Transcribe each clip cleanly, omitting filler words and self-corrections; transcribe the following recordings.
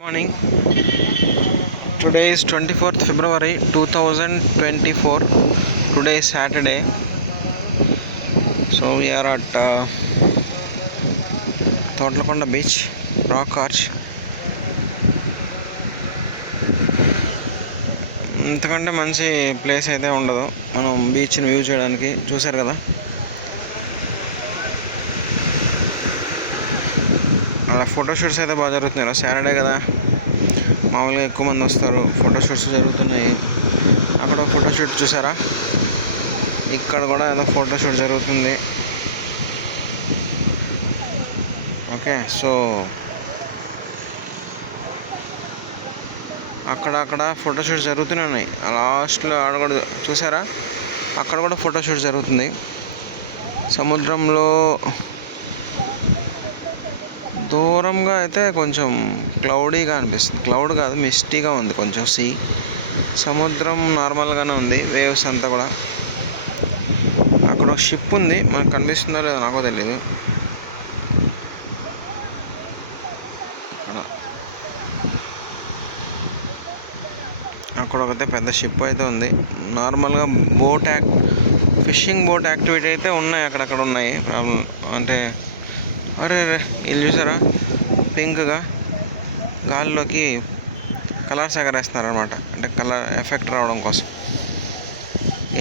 Morning. Today is 24th February 2024. Today is Saturday. So we are at Totlakonda beach, Rock Arch. ఇంతకంటే మంచి place అయితే ఉండదు మనం బీచ్ని view చేయడానికి. చూసారు కదా, అలా ఫోటోషూట్స్ అయితే బాగా జరుగుతున్నాయి. సాటర్డే కదా, మామూలుగా ఎక్కువ మంది వస్తారు, ఫోటోషూట్స్ జరుగుతున్నాయి. అక్కడ ఫోటోషూట్ చూసారా, ఇక్కడ కూడా ఏదో ఫోటోషూట్ జరుగుతుంది. ఓకే, సో అక్కడ ఫోటోషూట్స్ జరుగుతూనే ఉన్నాయి. లాస్ట్లో ఆడ కూడా చూసారా, అక్కడ కూడా ఫోటోషూట్ జరుగుతుంది. సముద్రంలో దూరంగా అయితే కొంచెం క్లౌడీగా అనిపిస్తుంది. క్లౌడ్ కాదు, మిస్టీగా ఉంది కొంచెం. సముద్రం నార్మల్గానే ఉంది, వేవ్స్ అంతా కూడా. అక్కడ ఒక షిప్ ఉంది, మనకు కనిపిస్తుందో లేదో నాకో తెలియదు. అక్కడ ఒకతే పెద్ద షిప్ అయితే ఉంది. నార్మల్గా ఫిషింగ్ బోట్ యాక్టివిటీ అయితే ఉన్నాయి, అక్కడక్కడ ఉన్నాయి. ప్రాబ్లం అంటే అరే వీళ్ళు చూసారా, పింక్గా గాల్లోకి కలర్స్ ఎగరేస్తున్నారు అనమాట. అంటే కలర్ ఎఫెక్ట్ రావడం కోసం.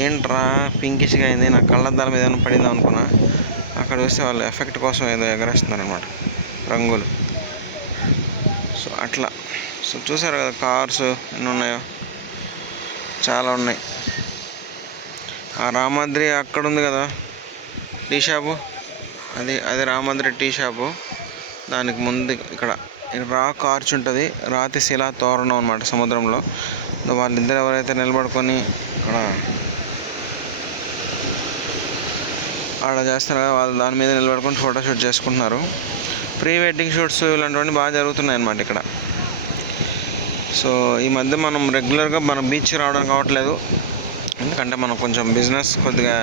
ఏంట్రా పింకిష్గా అయింది, నా కళ్ళద్దాల మీద ఏమైనా పడిందాం అనుకున్నా. అక్కడ చూస్తే వాళ్ళు ఎఫెక్ట్ కోసం ఏదో ఎగరేస్తున్నారు అనమాట, రంగులు. సో అట్లా. సో చూసారు కదా, కార్స్ ఎన్ని ఉన్నాయో, చాలా ఉన్నాయి. ఆ రామాద్రి అక్కడ ఉంది కదా టీ షాపు, అది రామాద్రి టీ షాపు. దానికి ముందు ఇక్కడ రాక్ ఆర్చ్ ఉంటుంది, రాతి శిలా తోరణం అనమాట సముద్రంలో. వాళ్ళిద్దరు ఎవరైతే నిలబడుకొని ఆడ చేస్తారు కదా, వాళ్ళు దాని మీద నిలబడుకొని ఫోటోషూట్ చేసుకుంటున్నారు. ప్రీ వెడ్డింగ్ షూట్స్ ఇలాంటివన్నీ బాగా జరుగుతున్నాయి అన్నమాట ఇక్కడ. సో ఈ మధ్య మనం రెగ్యులర్గా మన బీచ్ రావడానికి అవ్వట్లేదు, ఎందుకంటే మనం కొంచెం బిజినెస్ కొద్దిగా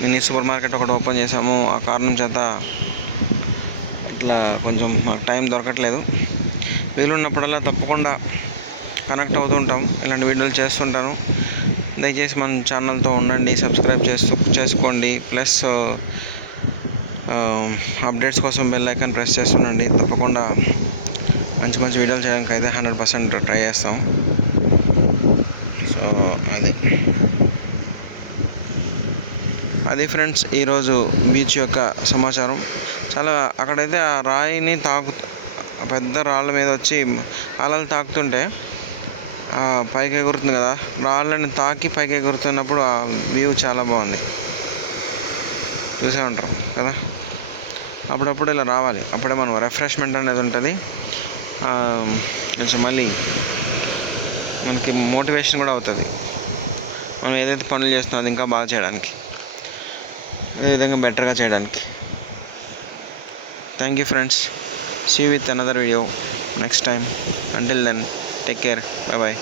మినీ సూపర్ మార్కెట్ ఒకటి ఓపెన్ చేసాము. ఆ కారణం చేత ఇట్లా కొంచెం మాకు టైం దొరకట్లేదు. వీలున్నప్పుడల్లా తప్పకుండా కనెక్ట్ అవుతూ ఉంటాం, ఇలాంటి వీడియోలు చేస్తుంటాను. దయచేసి మన ఛానల్తో ఉండండి, సబ్స్క్రైబ్ చేసుకోండి. ప్లస్ అప్డేట్స్ కోసం బెల్ ఐకాన్ ప్రెస్ చేస్తుండండి. తప్పకుండా మంచి వీడియోలు చేయడానికి అయితే 100% ట్రై చేస్తాం. సో అది ఫ్రెండ్స్ ఈరోజు బీచ్ యొక్క సమాచారం. చాలా అక్కడైతే ఆ రాయిని పెద్ద రాళ్ళ మీద వచ్చి అలలు తాకుతుంటే పైకి ఎగురుతుంది కదా, రాళ్ళని తాకి పైకి ఎగురుతున్నప్పుడు ఆ వ్యూ చాలా బాగుంది. చూసే ఉంటారు కదా, అప్పుడప్పుడు ఇలా రావాలి, అప్పుడే మనం రిఫ్రెష్మెంట్ అనేది ఉంటుంది. కొంచెం మళ్ళీ మనకి మోటివేషన్ కూడా అవుతుంది, మనం ఏదైతే పనులు చేస్తున్నామో అది ఇంకా బాగా చేయడానికి, అదేవిధంగా బెటర్గా చేయడానికి. Thank you friends. See you with another video next time. Until then, take care. Bye bye.